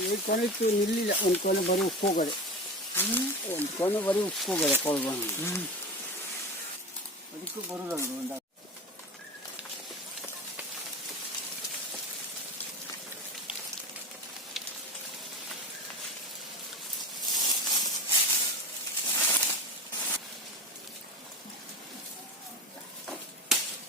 ای کانی تو نیلی لون کانی باری افکو کرد، اون کانو باری افکو کرد کالوان، ازیکو باری داد.